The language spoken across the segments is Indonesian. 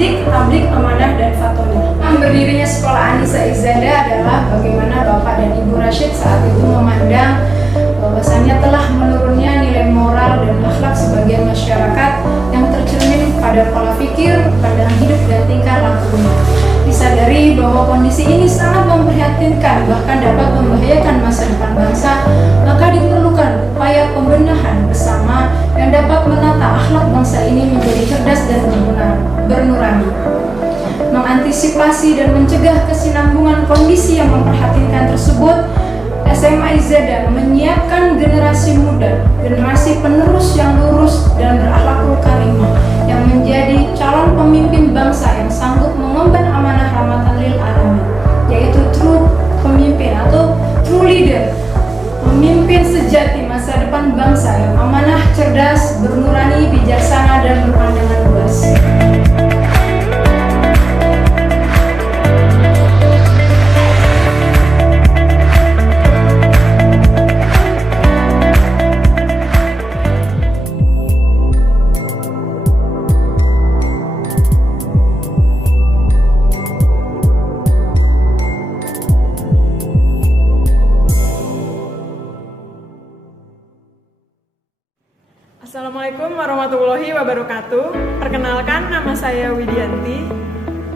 sidik, tablik, amanah, dan fatona. Berdirinya sekolah Anissa Izada adalah bagaimana Bapak dan Ibu Rashid saat itu memandang bahwasannya telah menurunnya nilai moral dan akhlak sebagian masyarakat yang tercermin pada pola pikir, pandangan hidup, dan tingkah lakunya. Disadari bahwa kondisi ini sangat memprihatinkan, bahkan dapat membahayakan masa depan bangsa, maka diperlukan upaya pembenahan bersama yang dapat menata akhlak bangsa ini menjadi cerdas dan bernurani. Mengantisipasi dan mencegah kesinambungan kondisi yang memprihatinkan tersebut, SMA Izada menyiapkan generasi muda, generasi penerus yang lurus dan berakhlakul karimah, yang menjadi calon pemimpin bangsa yang sanggup mengemban amanah rahmatan lil alamin, yaitu true pemimpin atau true leader, pemimpin sejati masa depan bangsa yang amanah, cerdas, bernurani, bijaksana, dan berpandangan luas. Assalamualaikum warahmatullahi wabarakatuh. Perkenalkan, nama saya Widianti.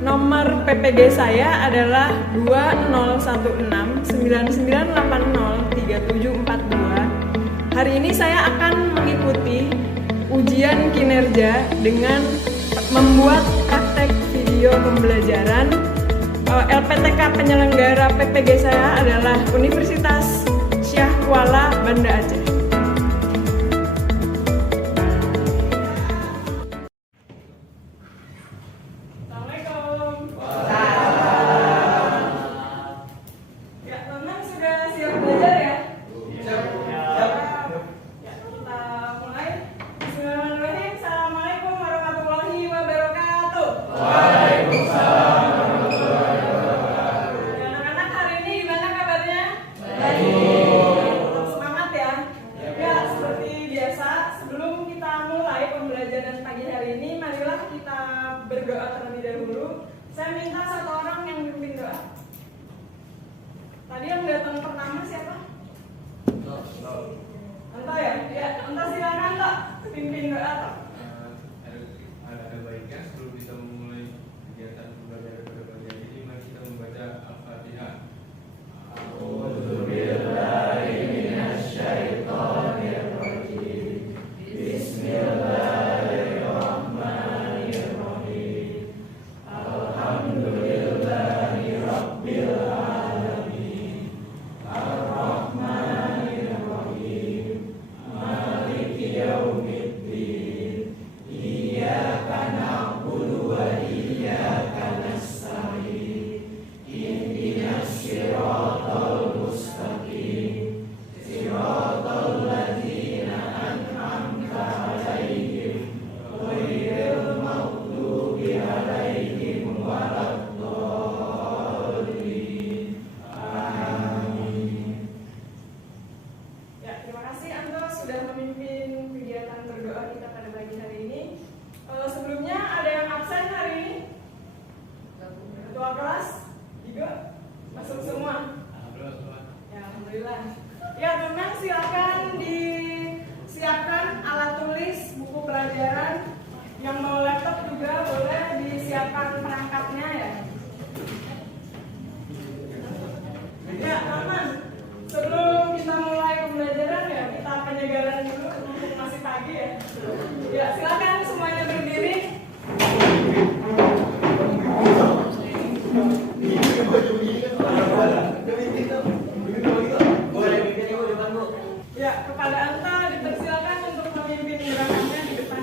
Nomor PPG saya adalah 201699803742. Hari ini saya akan mengikuti ujian kinerja dengan membuat praktek video pembelajaran. LPTK penyelenggara PPG saya adalah Universitas Syah Kuala, Banda Aceh. Berdoa terlebih dahulu. Saya minta satu orang yang memimpin doa. Tadi yang datang pertama siapa? Anto ya? Ya, Anto silakan Anto, pimpin doa Anto. Ada baiknya sebelum kita memulai kegiatan pembelajaran pada pagi hari ini, mari kita membaca Al-Fatihah. A'udzubillahi minasyaitonir rajim. Bismillahirrahmanirrahim. Alhamdulillahi rabbil alamin. Ar-Rahmanir-Rahim. Maliki yaumiddin. Iyyaka na'budu wa iyyaka nasta'in. Ihdinas siratal mustaqim. Siratal ladzina an'amta 'alaihim ghairil maghdubi 'alaihim waladdallin. Amin. Ya, terima kasih Anto sudah memimpin kegiatan berdoa kita pada pagi hari ini. Sebelumnya ada yang absen hari ini? Ketua kelas? Juga? Masuk semua? Ya, alhamdulillah. Ya, teman silakan disiapkan alat tulis, buku pelajaran. Yang mau laptop juga boleh disiapkan perangkatnya ya. Ya, teman. Sebelum kita mulai pembelajaran ya, kita penyegaran dulu untuk masih pagi ya. Ya, silakan semuanya berdiri. Ya, kepada Anta dipersilakan untuk memimpin gerakannya di depan.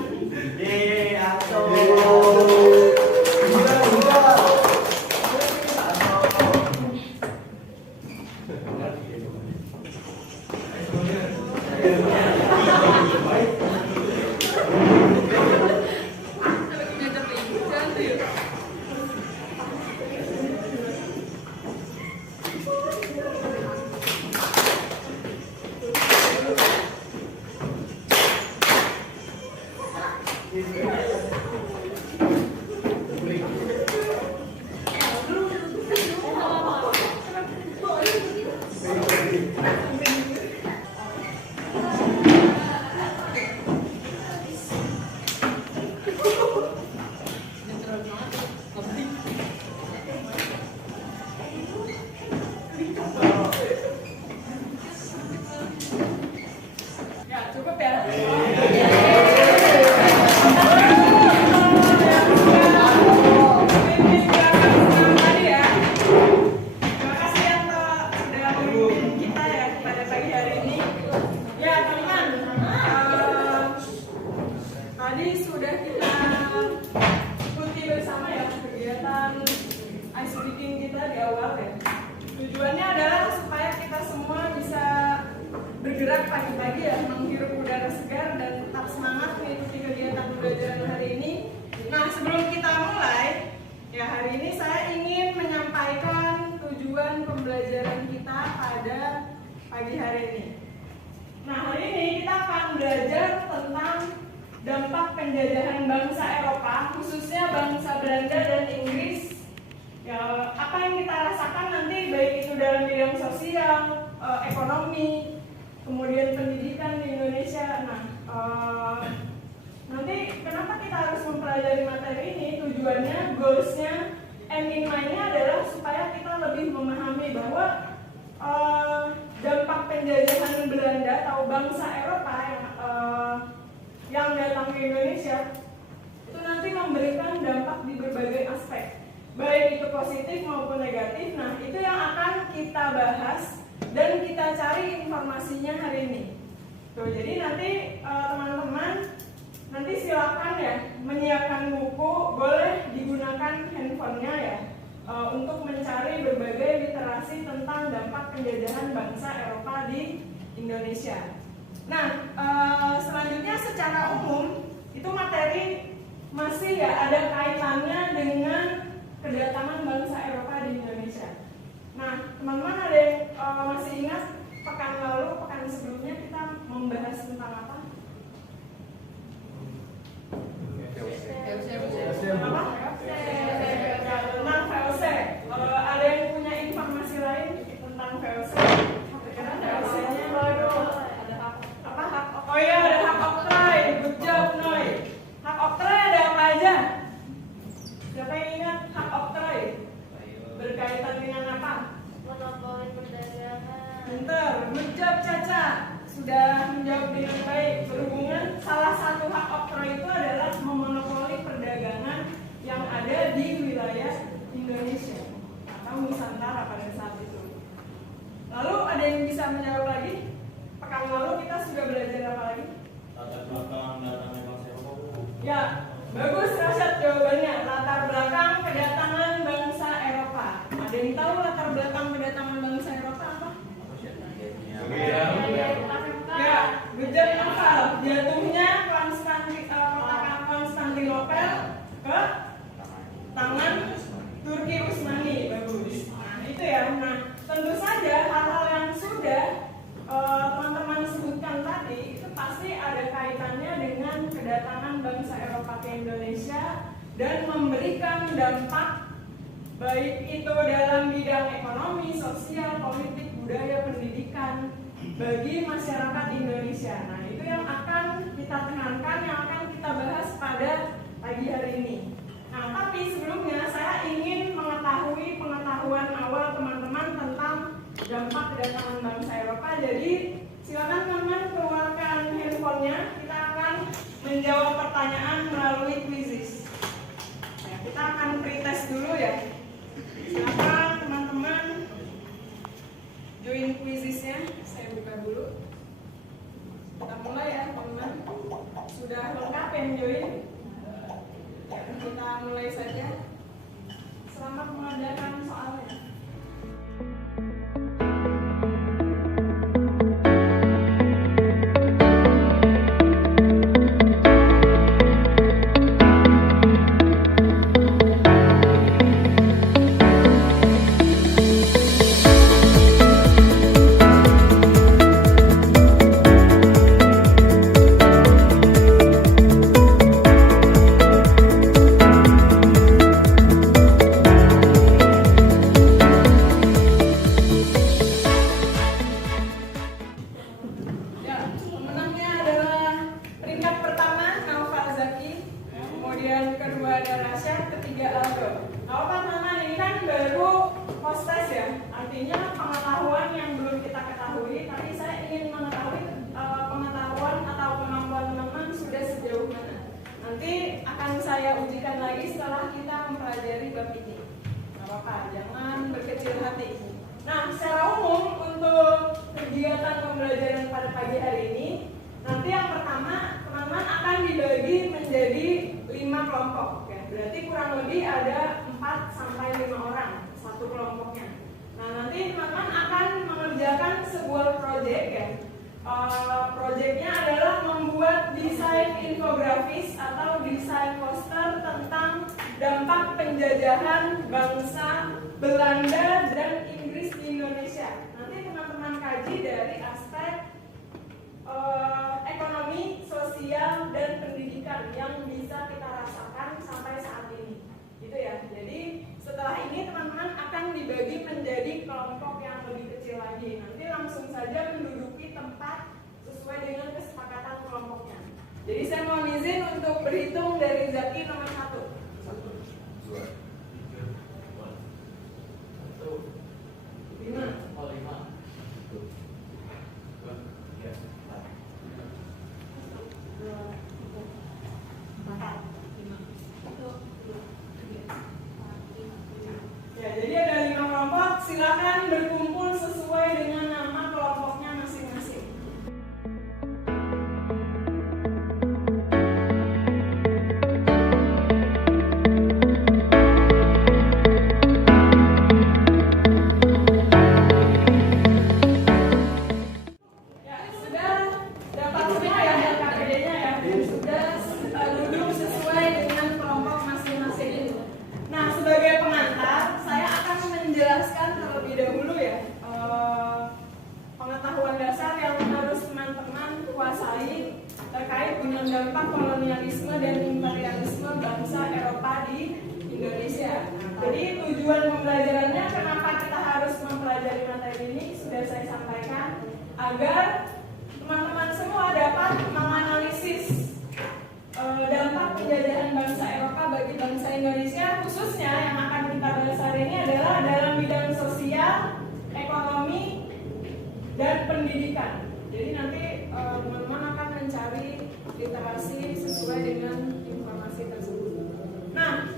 semangat mengikuti kegiatan pembelajaran hari ini. Nah, sebelum kita mulai, ya hari ini saya ingin menyampaikan tujuan pembelajaran kita pada pagi hari ini. Nah, hari ini kita akan belajar tentang dampak penjajahan bangsa Eropa, khususnya bangsa Belanda dan Inggris. Ya, apa yang kita rasakan nanti baik itu dalam bidang sosial, ekonomi, kemudian pendidikan di Indonesia. Nah, nanti kenapa kita harus mempelajari materi ini? Tujuannya, goalsnya, end in mind-nya adalah supaya kita lebih memahami bahwa dampak penjajahan Belanda atau bangsa Eropa yang datang ke Indonesia itu nanti memberikan dampak di berbagai aspek, baik itu positif maupun negatif. Nah, itu yang akan kita bahas dan kita cari informasinya hari ini. Tuh, jadi nanti teman-teman nanti silakan ya menyiapkan buku, boleh digunakan handphonenya ya untuk mencari berbagai literasi tentang dampak penjajahan bangsa Eropa di Indonesia. Nah, selanjutnya secara umum itu materi masih ya ada kaitannya dengan kedatangan bangsa Eropa di Indonesia. Nah, teman-teman ada yang masih ingat pekan sebelumnya kita membahas tentang apa? Tentang VOC. Ada yang punya informasi lain tentang VOC? Karena VOC-nya apa? Oh iya, ada hak oktroy. Good job, Noy. Hak oktroy ada apa aja? Siapa yang ingat hak oktroy? Berkaitan dengan apa? Monopoli perdagangan. Pinter, good job Caca. Sudah menjawab dengan baik. Berhubungan salah satu hak oktroy itu adalah memonopoli perdagangan yang ada di wilayah Indonesia atau Nusantara pada saat itu. Lalu ada yang bisa menjawab lagi? Pekan lalu kita sudah belajar apa lagi? Latar belakang datangnya bangsa Eropa. Ya, bagus Rasyad jawabannya. Latar belakang kedatangan bangsa Eropa. Ada yang tahu latar belakang kedatangan bangsa Eropa apa? Ya, gejala lokal. Jatuhnya Konstantinopel ke tangan Turki Utsmani. Bagus. Nah, itu ya. Nah, tentu saja hal-hal yang sudah teman-teman sebutkan tadi itu pasti ada kaitannya dengan kedatangan bangsa Eropa ke Indonesia dan memberikan dampak baik itu dalam bidang ekonomi, sosial, politik, budaya, pendidikan bagi masyarakat Indonesia. Nah, itu yang akan kita tekankan, yang akan kita bahas pada pagi hari ini. Nah, tapi sebelumnya saya ingin mengetahui pengetahuan awal teman-teman tentang dampak kedatangan bangsa Eropa. Jadi silakan teman-teman keluarkan handphonenya. Kita akan menjawab pertanyaan melalui quizzes. Ya, kita akan pretest dulu ya. Silakan teman-teman join quizzesnya. Saya buka dulu. Kita mulai ya teman-teman. Sudah lengkap yang join? Kita mulai saja. Selamat mengerjakan soalnya. Saya ujikan lagi setelah kita mempelajari bab ini. Gak apa-apa, jangan berkecil hati. Nah, secara umum untuk kegiatan pembelajaran pada pagi hari ini, nanti yang pertama teman-teman akan dibagi menjadi 5 kelompok. Ya. Berarti kurang lebih ada 4 sampai 5 orang satu kelompoknya. Nah, nanti teman-teman akan mengerjakan sebuah proyek ya. Proyeknya adalah membuat desain infografis atau desain poster tentang dampak penjajahan bangsa Belanda dan Inggris di Indonesia. Nanti teman-teman kaji dari aspek ekonomi, sosial, dan pendidikan yang bisa kita rasakan sampai saat ini. Gitu ya. Jadi setelah ini teman-teman akan dibagi menjadi kelompok yang lebih kecil lagi. Nanti langsung saja menduduki tempat sesuai dengan kesepakatan kelompoknya. Jadi saya mohon izin untuk berhitung dari Zaki nomor 1. 2, 3, 5. 4, Ya, jadi ada 5 kelompok. Silakan berkumpul sesuai dengan nama kelompoknya masing-masing. Ya, sudah dapat semua ya LKPD-nya ya. Dan sudah duduk sesuai dengan kelompok masing-masing. Nah, sebagai pengantar, saya akan menjelaskan terlebih dahulu ya pengetahuan dasar yang harus teman-teman kuasai terkait dengan dampak kolonialisme dan imperialisme bangsa Eropa di Indonesia. Jadi tujuan pembelajarannya, kenapa kita harus mempelajari materi ini sudah saya sampaikan, agar teman-teman semua dapat menganalisis dampak penjajahan bangsa Eropa bagi bangsa Indonesia, khususnya yang akan kita bahas hari ini adalah dalam bidang sosial, ekonomi, dan pendidikan. Jadi nanti teman-teman akan mencari literasi sesuai dengan informasi tersebut. Nah,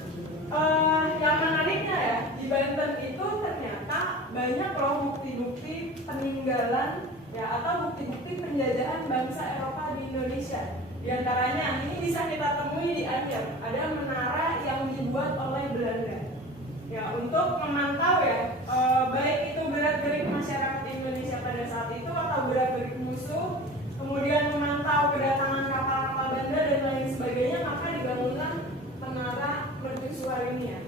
yang menariknya ya, di Banten itu ternyata banyak loh bukti-bukti peninggalan ya atau bukti-bukti penjajahan bangsa Eropa di Indonesia. Di antaranya ini bisa kita temui di Anyer, ada menara yang dibuat oleh Belanda. Ya, untuk memantau ya, baik itu gerak-gerik masyarakat Indonesia pada saat itu atau gerak-gerik musuh, kemudian memantau kedatangan kapal-kapal Belanda dan lain sebagainya, maka dibangunlah menara mercusuar ini ya.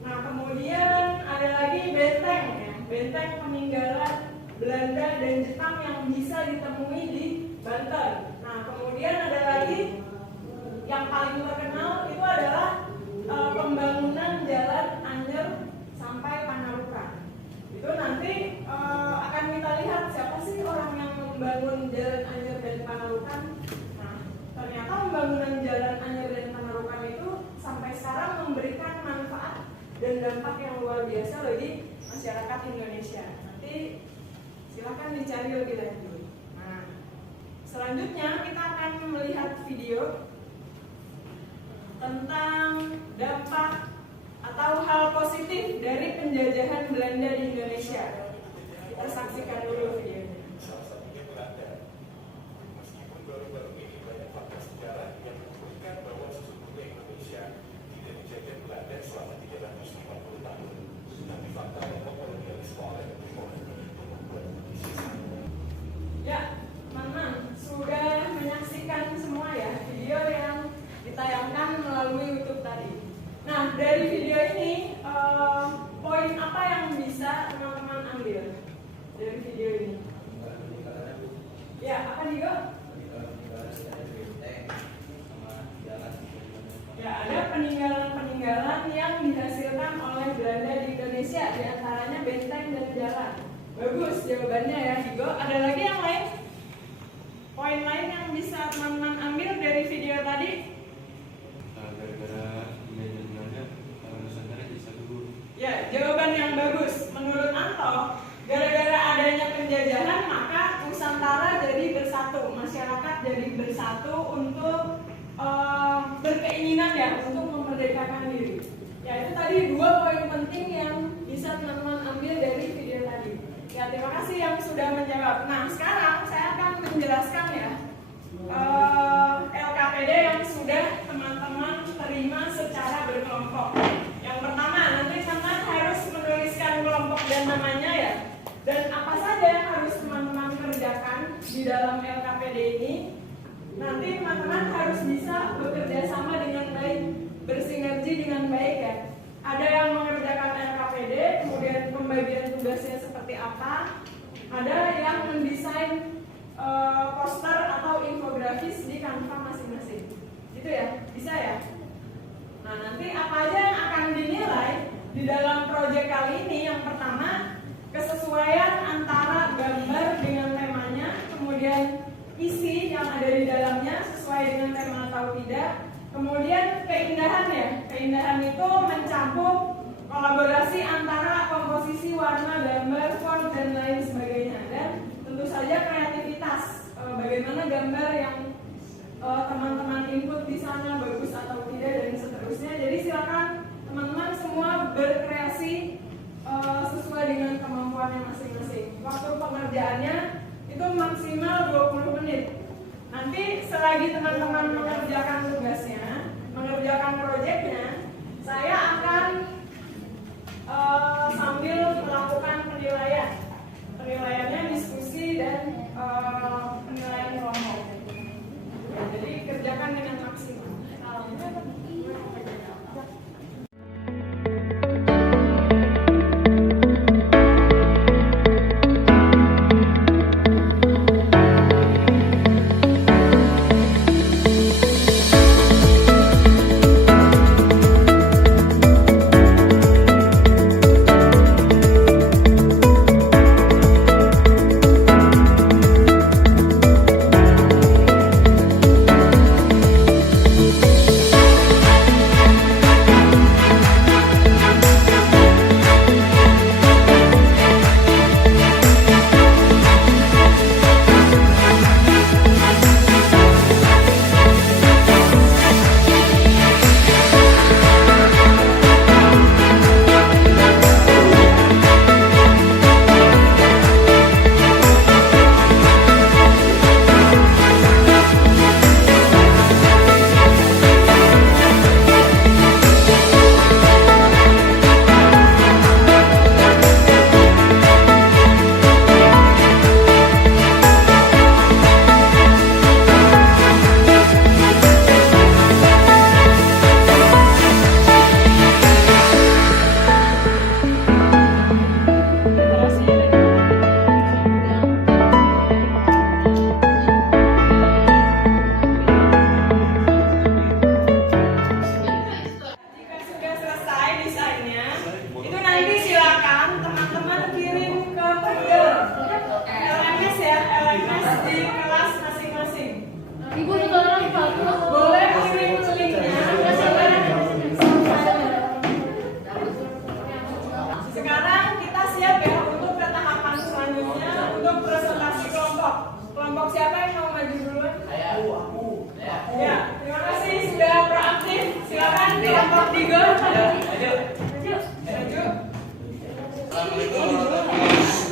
Nah, kemudian ada lagi benteng ya, benteng peninggalan Belanda dan Jepang yang bisa ditemui di Banten. Nah, kemudian ada lagi yang paling terkenal itu adalah pembangunan jalan Anyer sampai Panarukan. Itu nanti akan kita lihat siapa sih orang yang membangun jalan Anyer dan Panarukan. Nah, ternyata pembangunan jalan Anyer dan Panarukan itu sampai sekarang memberikan manfaat dan dampak yang luar biasa bagi masyarakat Indonesia. Nanti silakan dicari lebih lanjut. Nah, selanjutnya kita akan melihat video tentang dampak atau hal positif dari penjajahan Belanda di Indonesia. Kita saksikan dulu videonya. Salah satunya Belanda. Meskipun baru-baru ini banyak fakta sejarah yang membuktikan bahwa sesungguhnya Indonesia tidak dijajah Belanda selama 350 tahun. Tapi fakta bahwa kolonialisme oleh Belanda itu membuat Indonesia. Ya, teman-teman sudah menyaksikan semua ya video yang ditayangkan melalui YouTube tadi. Nah, dari video ini poin apa yang bisa teman-teman ambil dari video ini? Ya, apa Digo? Ya, ada peninggalan-peninggalan yang dihasilkan oleh Belanda di Indonesia, diantaranya benteng dan jalan. Bagus jawabannya ya Digo. Ada lagi yang lain? Poin lain yang bisa teman-teman ambil dari video tadi? gara-gara penjajahan Belanda Nusantara bisa dulu. Ya, jawaban yang bagus. Menurut Anto, gara-gara adanya penjajahan maka Nusantara jadi bersatu, masyarakat jadi bersatu untuk berkeinginan ya untuk memerdekakan diri. Ya, itu tadi 2 poin penting yang bisa teman-teman ambil dari video tadi. Ya, terima kasih yang sudah menjawab. Nah, sekarang saya akan menjelaskan ya LKPD yang sudah teman-teman terima secara berkelompok. Yang pertama, nanti teman-teman harus menuliskan kelompok dan namanya ya. Dan apa saja yang harus teman-teman kerjakan di dalam apa, ada yang mendesain poster atau infografis di Canva masing-masing. Gitu ya, bisa ya? Nah, nanti apa aja yang akan dinilai di dalam proyek kali ini? Yang pertama, kesesuaian antara gambar dengan temanya, kemudian isi yang ada di dalamnya sesuai dengan tema atau tidak, kemudian keindahan ya. Keindahan itu mencakup kolaborasi antara komposisi, warna, gambar, font, dan lain sebagainya. Dan tentu saja kreativitas, bagaimana gambar yang teman-teman input di sana bagus atau tidak dan seterusnya. Jadi silakan teman-teman semua berkreasi sesuai dengan kemampuannya masing-masing. Waktu pengerjaannya itu maksimal 20 menit. Nanti selagi teman-teman mengerjakan tugasnya, mengerjakan proyeknya, saya akan sambil melakukan penilaian. Penilaiannya diskusi dan penilaian kelompok. Jadi kerjakan dengan maksimal.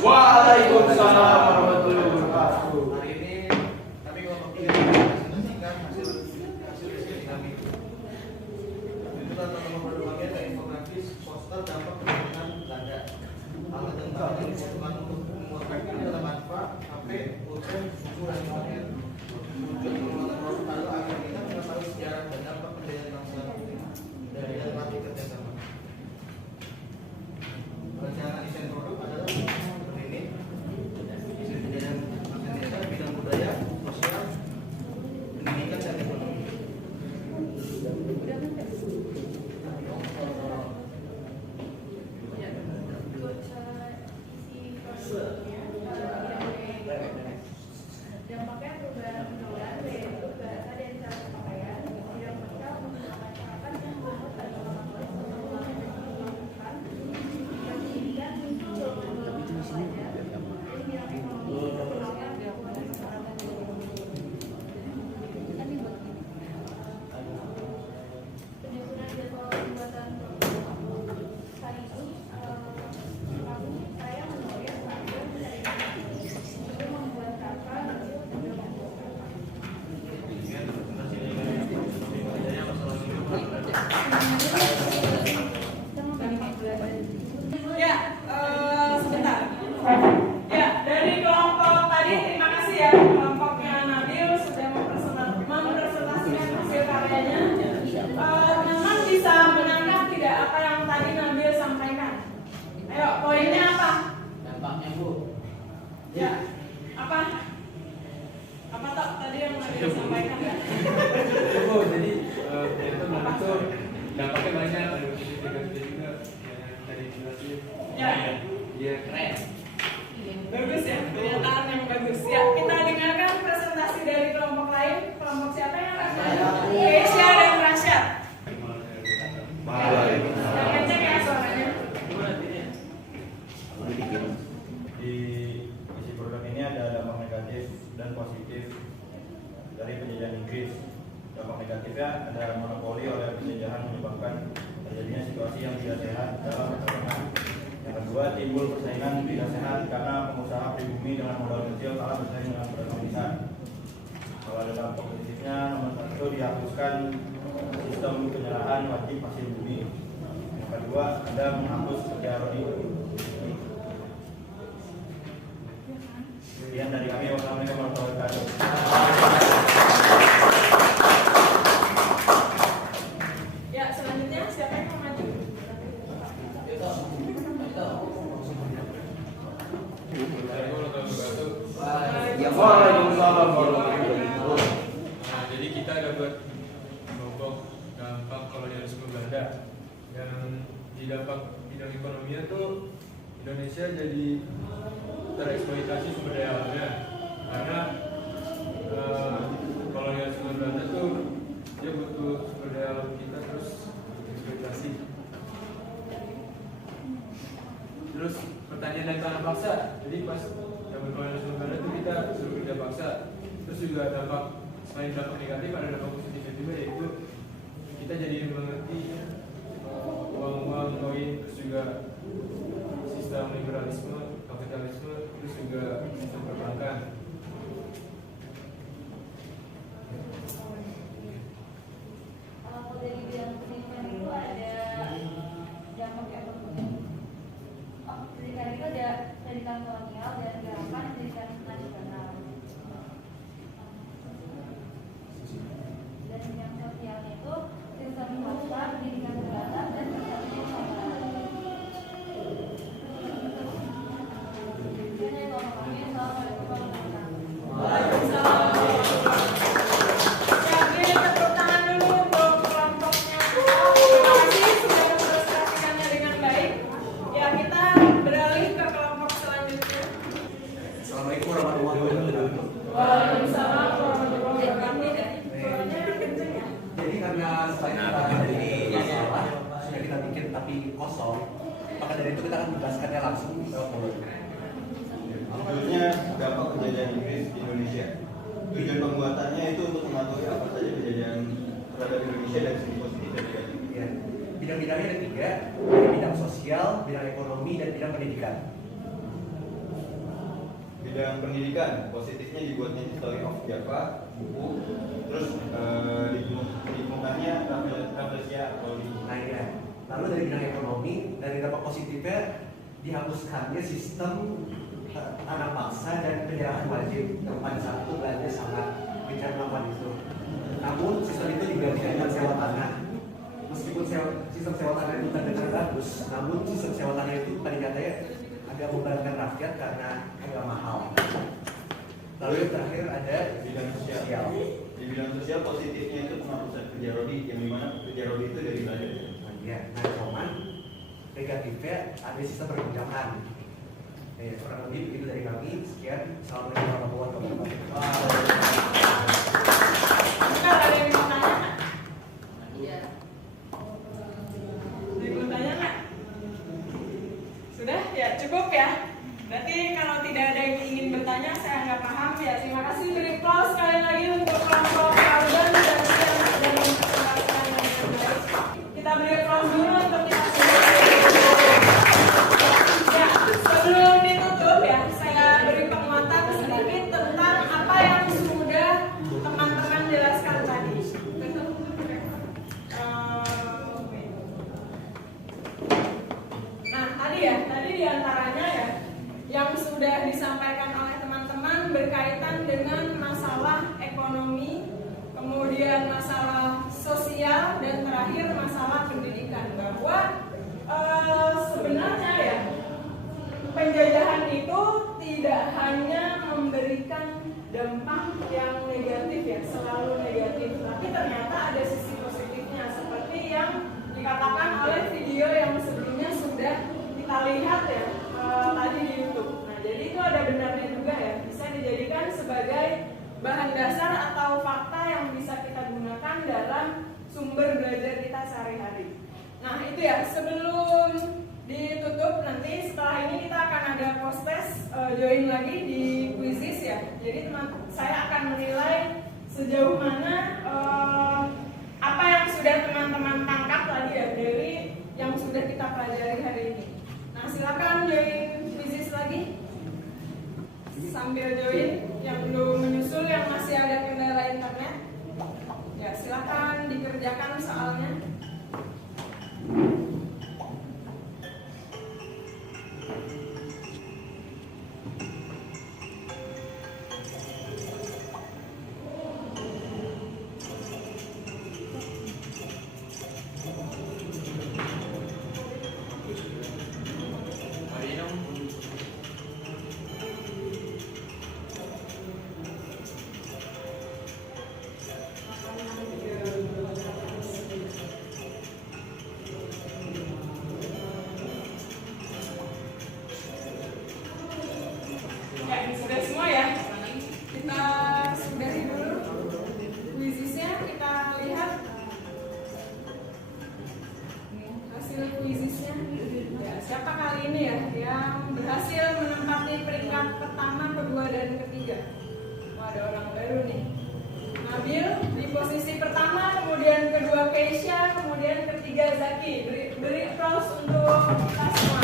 Waalaikumsalam warahmatullahi wabarakatuh. Hari ini kami kelompok 3 presentasikan hasil diskusi kami. Itu teman-teman berbagai kayak infografis, poster, dampak kepentingan Belanda. Alat dan bahan yang dibutuhkan untuk memuatkan dalam manfaat, HP, pulpen, buku, dan sebagainya. Tujuan penguatan produk adalah agar kita mengetahui sejarah dan dampak kejayaan bangsa dari dan latih kerjasama. Rencana desain produk adalah seperti ini. Desain kejayaan bangsa Indonesia, bidang budaya, sosial, pendidikan, dan ekonomi. Dampaknya perubahan pengelolaan yaitu bahasa dan cara berpakaian yang mereka masyarakat yang membuat dan melakukan yang tidak muncul saja ini yang ekonomi penyusunan jadwal pembuatan hari ini saya menulis untuk membuat kakak Ya, sebentar. Ya, dari kelompok tadi terima kasih ya kelompoknya Nabil sudah mempresentasikan hasil karyanya. Teman-teman bisa menangkap tidak apa yang tadi Nabil sampaikan? Ayo, poinnya apa? Dampaknya Bu. Ya, apa tak tadi yang mau disampaikan ya? Oh, jadi itu menurut itu dampaknya banyak, ada positif negatif juga yang tadi jelasin. Ya. Iya, keren. Bagus ya, pernyataan yang bagus. Ya, kita dengarkan presentasi dari kelompok lain. Kelompok siapa yang akan maju? Keisha dan Rasyad. Yang kenceng ya suaranya. Di isi produk ini ada dampak negatif dan positif dari penjajahan Inggris. Dampak negatifnya ada monopoli oleh penjajahan menyebabkan terjadinya situasi yang tidak sehat dalam perdagangan. Yang kedua, timbul persaingan tidak sehat karena pengusaha pribumi dengan modal kecil kalah bersaing dengan pedagang besar. Kalau ada dampak positifnya, nomor satu dihapuskan sistem penyerahan wajib hasil bumi. Yang kedua, ada menghapus kerja rodi. Sekian dari kami. Wassalamualaikum warahmatullahi wabarakatuh. Ya, selanjutnya siapa yang mau maju? Waalaikumsalam warahmatullahi wabarakatuh. Nah, jadi kita dapat kelompok dampak kolonialisme Belanda yang di dampak bidang ekonominya tuh Indonesia jadi tereksploitasi sumber daya alamnya karena kolonialisme Belanda tuh dia butuh sumber daya alam kita terus eksploitasi. Terus pertanian dan tanah paksa, jadi pas zaman kolonialisme Belanda tuh kita suruh kerja paksa. Terus juga dampak selain dampak negatif ada dampak positifnya juga, yaitu kita jadi mengerti uang-uang koin, terus juga sistem liberalisme, kapitalisme, terus juga sistem perbankan. Kalau dari bidang pendidikan itu ada dampak ekonomi. Pendidikan itu ada pendidikan kolonial dan gerakan pendidikan nasional. Dan yang sosialnya itu sistem swasta, pendidikan terbatas dan sistem keselamatan. Sekian dari kami. Assalamualaikum warahmatullahi wabarakatuh. Ya, beri tepuk tangan dulu untuk kelompoknya. Terima kasih sudah mempresentasikannya dengan baik. Ya, kita beralih ke kelompok selanjutnya. Assalamualaikum warahmatullahi wabarakatuh. Waalaikumsalam warahmatullahi wabarakatuh. Suaranya kenceng ya. Jadi karena selain kita dari masalah sudah kita bikin tapi kosong, maka dari itu kita akan membahaskannya langsung ke mulut. Sebetulnya dampak penjajahan Inggris di Indonesia. Tujuan pembuatannya itu untuk mengetahui apa saja penjajahan terhadap Indonesia dari segi positif dan negatif. Ya. Bidang-bidangnya ada tiga, dari bidang sosial, bidang ekonomi, dan bidang pendidikan. Bidang pendidikan, positifnya dibuatnya History of Java, buku. Terus di mukanya Rafflesia atau di Nah ini ya. Lalu dari bidang ekonomi, dari dampak positifnya dihapuskannya sistem tanah paksa dan penyerahan wajib yang pada saat itu Belanda sangat gencar melakukan itu. Namun sistem itu digantikan dengan sewa tanah. Meskipun sistem sewa tanah itu terdengar bagus, namun sistem sewa tanah itu pada nyatanya agak memberatkan rakyat karena agak mahal. Lalu yang terakhir ada bidang sosial. Di bidang sosial positifnya itu penghapusan kerja rodi, yang dimana kerja rodi itu dari Belanda. Ya, nah cuman negatifnya ada sistem perpindahan. Kurang lebih begitu dari kami. Sekian. Assalamualaikum warahmatullahi wabarakatuh. Bentar, ada yang mau tanya nggak? Iya. Ada yang mau tanya nggak? Sudah? Ya cukup ya. Berarti kalau tidak ada yang ingin bertanya, saya nggak paham ya. Terima kasih. Beri aplaus sekali lagi untuk kelompok Alban dan yang sudah mempresentasikan yang terbaik. Kita beri aplaus dulu untuk kita sendiri. Ya, sebelum ditutup ya, saya beri penguatan sedikit tentang apa yang sudah teman-teman jelaskan tadi. Nah, tadi diantaranya ya, yang sudah disampaikan oleh teman-teman berkaitan dengan masalah ekonomi, kemudian masalah sosial, dan terakhir masalah pendidikan. Bahwa sebenarnya ya, penjajahan itu tidak hanya memberikan dampak yang negatif ya, selalu negatif, tapi ternyata ada sisi positifnya seperti yang dikatakan oleh video yang sebelumnya sudah kita lihat ya tadi di YouTube. Nah, jadi itu ada benarnya juga ya, bisa dijadikan sebagai bahan dasar atau fakta yang bisa kita gunakan dalam sumber belajar kita sehari-hari. Nah, itu ya, sebelum ditutup nanti setelah ini kita akan ada post test join lagi di Quizizz ya. Jadi saya akan menilai sejauh mana apa yang sudah teman-teman tangkap tadi ya dari yang sudah kita pelajari hari ini. Nah, silakan join Quizizz lagi. Sambil join, yang belum menyusul yang masih ada kendala internet, ya silakan dikerjakan soalnya. Sudah semua ya, kita sudahi dulu Quizizz-nya. Kita lihat hasil Quizizz-nya ya, siapa kali ini ya yang berhasil menempati peringkat pertama, kedua, dan ketiga. Wah, ada orang baru nih. Nabil di posisi pertama, kemudian kedua Keisha, kemudian ketiga Zaki. Beri applause untuk kita semua.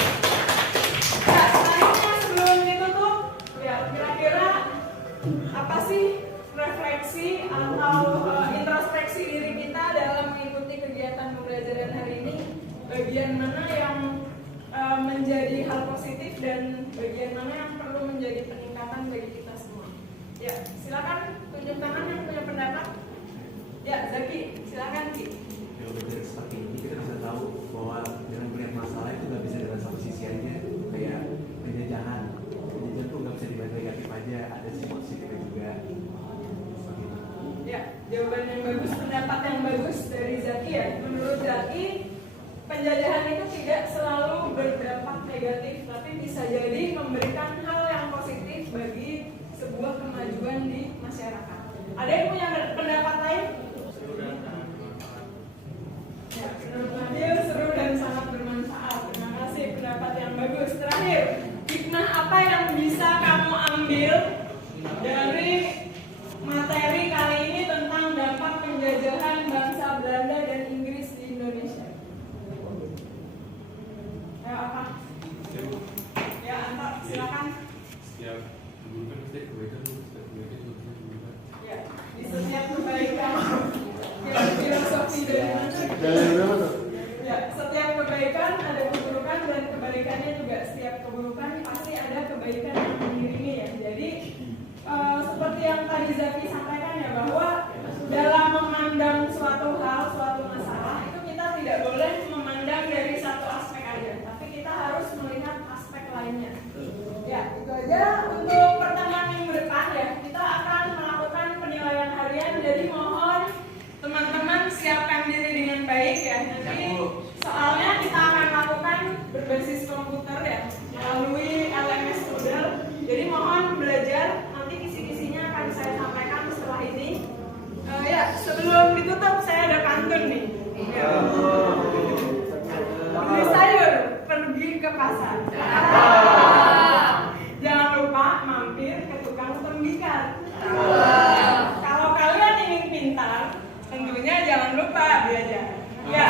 Nah, selanjutnya sebelum ditutup, ya kira-kira apa sih refleksi atau introspeksi diri kita dalam mengikuti kegiatan pembelajaran hari ini? Bagian mana yang menjadi hal positif dan bagian mana yang perlu menjadi peningkatan bagi kita semua? Ya, silakan tunjuk tangan yang punya pendapat. Ya, Zaki, silakan Ki. Kalau belajar seperti ini kita bisa tahu bahwa dengan melihat masalah itu nggak bisa dengan satu sisi aja, kayak penjajahan tuh nggak bisa dilihat negatif aja, ada sisi positifnya juga. Ya, jawaban yang bagus, pendapat yang bagus dari Zaki ya. Menurut Zaki, penjajahan itu tidak selalu berdampak negatif, tapi bisa jadi memberikan hal yang positif bagi sebuah kemajuan di masyarakat. Ada yang punya pendapat lain? Ya, menurut Nabil seru dan sangat bermanfaat. Terima kasih, pendapat yang bagus. Terakhir, hikmah apa yang bisa kamu ambil dari materi kali ini tentang dampak penjajahan bangsa Belanda dan Inggris di Indonesia? Ya, apa? Ya, Antar, silakan. Setiap keburukan pasti kebaikan, setiap kebaikan juga pasti keburukan. Ya, di setiap kebaikan. Ya, filosofi dari mana? Ya, setiap kebaikan ada keburukan dan kebalikannya juga. Setiap keburukan pasti ada kebaikan yang mengiringi ya. Jadi seperti yang tadi Zaki sampaikan ya, bahwa dalam memandang suatu hal, suatu masalah itu kita tidak boleh memandang dari satu aspek aja, tapi kita harus melihat aspek lainnya. Ya, itu aja untuk pertemuan minggu depan ya. Kita akan melakukan penilaian harian, jadi mohon teman-teman siapkan diri dengan baik ya. Nanti soalnya kita akan lakukan berbasis komputer ya, melalui LMS Moodle. Jadi mohon belajar, nanti kisi-kisinya akan saya sampaikan setelah ini. Ya, sebelum ditutup saya ada pantun nih. Ya. Beli sayur, pergi ke pasar. Jangan lupa mampir ke tukang tembikar. Kalau kalian ingin pintar, tentunya jangan lupa belajar. Ya.